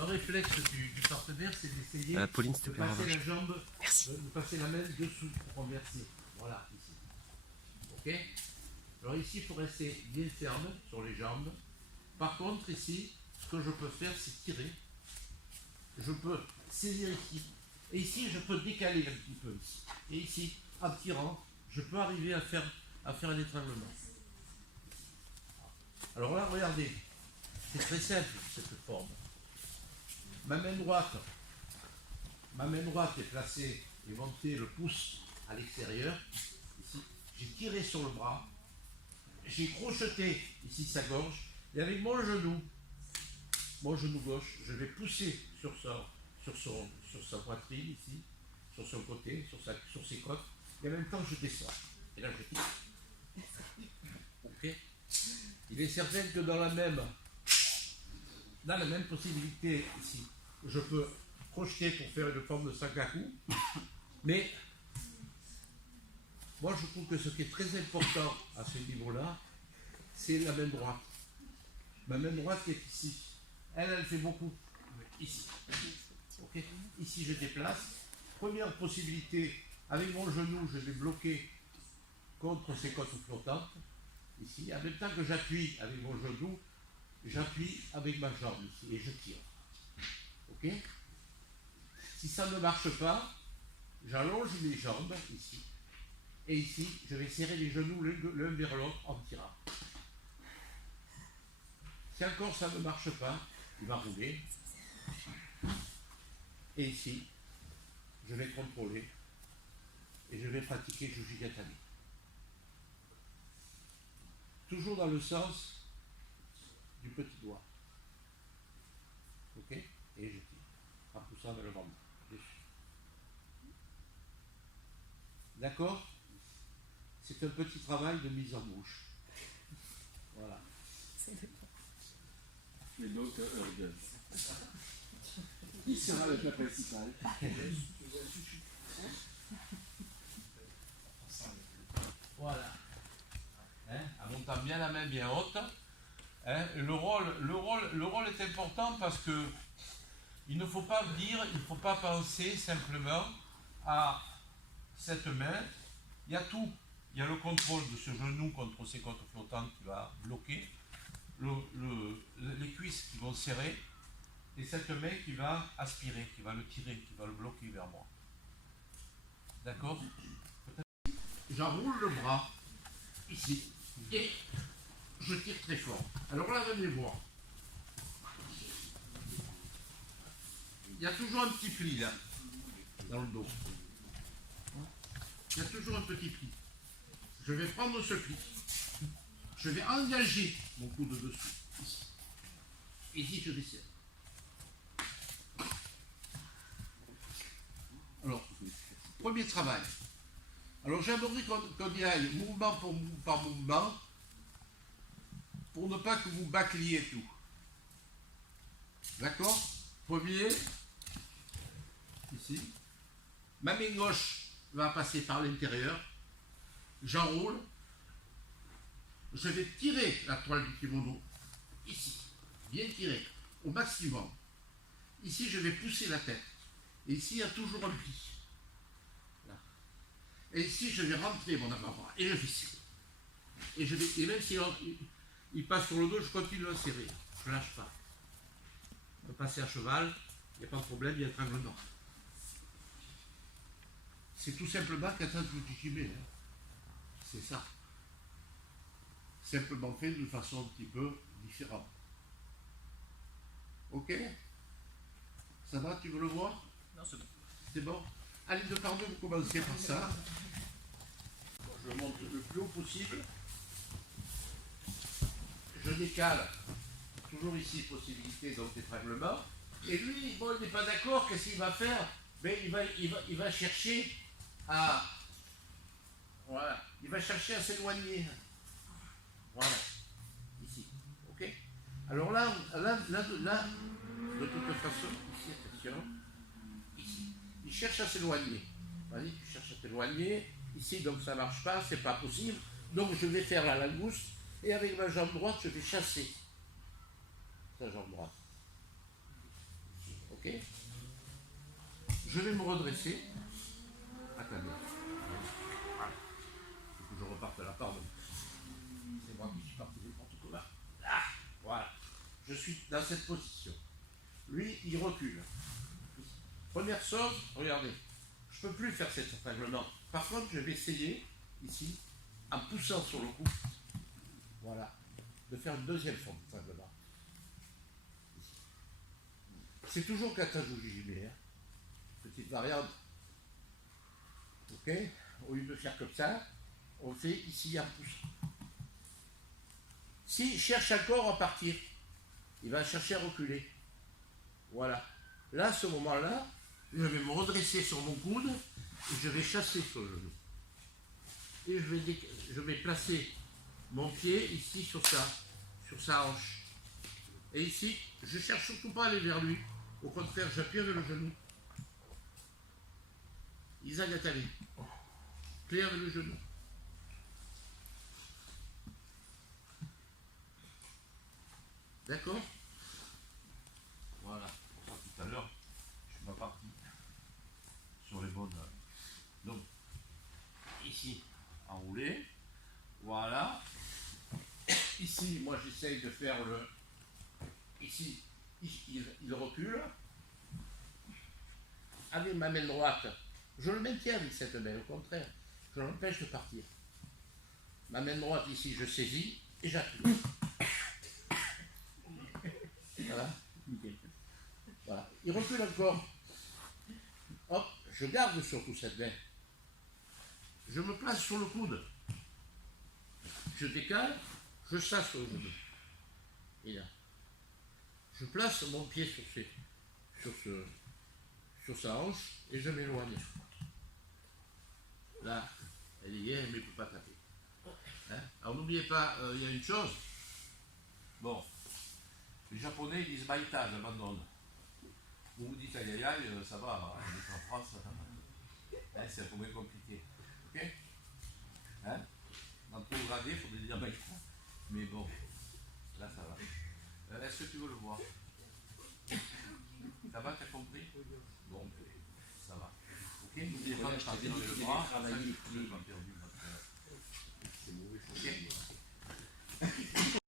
un réflexe du partenaire, c'est d'essayer Pauline, de passer la jambe, de passer la main dessous pour renverser. Voilà, ici. Ok? Alors ici, il faut rester bien ferme sur les jambes. Par contre, ici, ce que je peux faire, c'est tirer. Je peux saisir ici. Et ici, je peux décaler un petit peu ici. Et ici, en tirant, je peux arriver à faire un étranglement. Alors là, regardez, c'est très simple cette forme. Ma main droite est placée et montée le pouce à l'extérieur. Ici, j'ai tiré sur le bras. J'ai crocheté ici sa gorge. Et avec mon genou gauche, je vais pousser sur sa poitrine ici, sur son côté, sur ses côtes. Et en même temps, je descends. Et là, je tire. Ok? Il est certain que dans la même possibilité ici, je peux crocheter pour faire une forme de sankaku, mais moi je trouve que ce qui est très important à ce niveau-là, c'est la main droite. Ma main droite qui est ici. Elle fait beaucoup ici. Okay. Ici je déplace. Première possibilité, avec mon genou, je vais bloquer contre ces côtes flottantes. Ici, en même temps que j'appuie avec mon genou, j'appuie avec ma jambe ici et je tire. Ok? Si ça ne marche pas, j'allonge les jambes ici. Et ici, je vais serrer les genoux l'un vers l'autre en tirant. Si encore ça ne marche pas, il va rouler. Et ici, je vais contrôler. Et je vais pratiquer Jujigatami. Toujours dans le sens du petit doigt. Ok? Et je tire. En poussant vers le ventre. D'accord? C'est un petit travail de mise en bouche. Voilà. Le docteur Urgen. Qui sera le plat principal? Voilà. Hein, en montant bien la main bien haute. Hein, le rôle est important parce que il ne faut pas dire, il ne faut pas penser simplement à cette main. Il y a tout. Il y a le contrôle de ce genou contre ces côtes flottantes qui va bloquer, les cuisses qui vont serrer, et cette main qui va aspirer, qui va le tirer, qui va le bloquer vers moi. D'accord? J'enroule le bras, ici, et je tire très fort. Alors là, venez voir. Il y a toujours un petit pli là, dans le dos. Il y a toujours un petit pli. Je vais prendre ce pli. Je vais engager mon coude dessus. Ici. Et ici, je desserre. Alors, premier travail. Alors, j'aimerais qu'on y aille mouvement par mouvement pour ne pas que vous bâcliez tout. D'accord? Premier, ici. Ma main gauche va passer par l'intérieur. J'enroule. Je vais tirer la toile du kimono. Ici. Bien tirer. Au maximum. Ici, je vais pousser la tête. Et ici, il y a toujours un pli. Là. Et ici, je vais rentrer mon avant-bras. Et je vais serrer. Et même si il passe sur le dos, je continue à serrer. Je ne lâche pas. On peut passer à cheval. Il n'y a pas de problème, il y a étranglement. C'est tout simplement kata Fujikime. C'est ça. Simplement fait d'une façon un petit peu différente. Ok? Ça va, tu veux le voir? Non, c'est bon. C'est bon? Allez, de par deux, vous commencez par ça. Je monte le plus haut possible. Je décale. Toujours ici, possibilité d'étranglement. Et lui, bon, il n'est pas d'accord, qu'est-ce qu'il va faire? Mais il va chercher à... Voilà. Il va chercher à s'éloigner. Voilà. Ici. Ok? Alors là, de toute façon, ici, attention. Ici. Il cherche à s'éloigner. Vas-y, tu cherches à t'éloigner. Ici, donc ça ne marche pas, c'est pas possible. Donc je vais faire la langouste et avec ma jambe droite, je vais chasser sa jambe droite. Ok? Je vais me redresser. Attendez. Voilà. Il faut que je reparte là, pardon. C'est moi qui suis parti n'importe comment. Ah, voilà. Je suis dans cette position. Lui, il recule. Première chose, regardez. Je ne peux plus faire cet étranglement. Par contre, je vais essayer, ici, en poussant sur le cou, voilà, de faire une deuxième forme d'étranglement. C'est toujours kata jujime, hein. Petite variante. Ok? Au lieu de faire comme ça, on fait ici en poussant. S'il cherche encore à partir, il va chercher à reculer. Voilà. Là, à ce moment-là, je vais me redresser sur mon coude et je vais chasser sur le genou. Et je vais placer mon pied ici sur sa hanche. Et ici, je ne cherche surtout pas à aller vers lui. Au contraire, j'appuie avec le genou. Isagatari. Plie avec le genou. D'accord? Voilà. Pour ça, tout à l'heure, je suis pas parti sur les bonnes. Donc, ici, enroulé. Voilà. Ici, moi, j'essaye de faire le... Ici, il recule. Avec ma main droite, je le maintiens avec cette main, au contraire, je l'empêche de partir. Ma main droite ici, je saisis et j'appuie. Voilà. Voilà. Il recule encore. Hop, je garde surtout cette main. Je me place sur le coude. Je décale, je chasse au genou. Et là. Je place mon pied sur sa hanche et je m'éloigne. Là, elle y est, mais elle ne peut pas taper. Hein? Alors n'oubliez pas, il y a une chose. Bon, les Japonais disent baïta, j'abandonne. Vous vous dites aïe aïe aïe, ça va, on est en France, hein, c'est un peu moins compliqué. Ok? Hein? Dans tout gradé, il faudrait dire baïta. Mais bon, là ça va. Est-ce que tu veux le voir? Ça va, t'as compris? Bon, ça va. Ok, n'oubliez pas de partir le bras. C'est mauvais. Ok.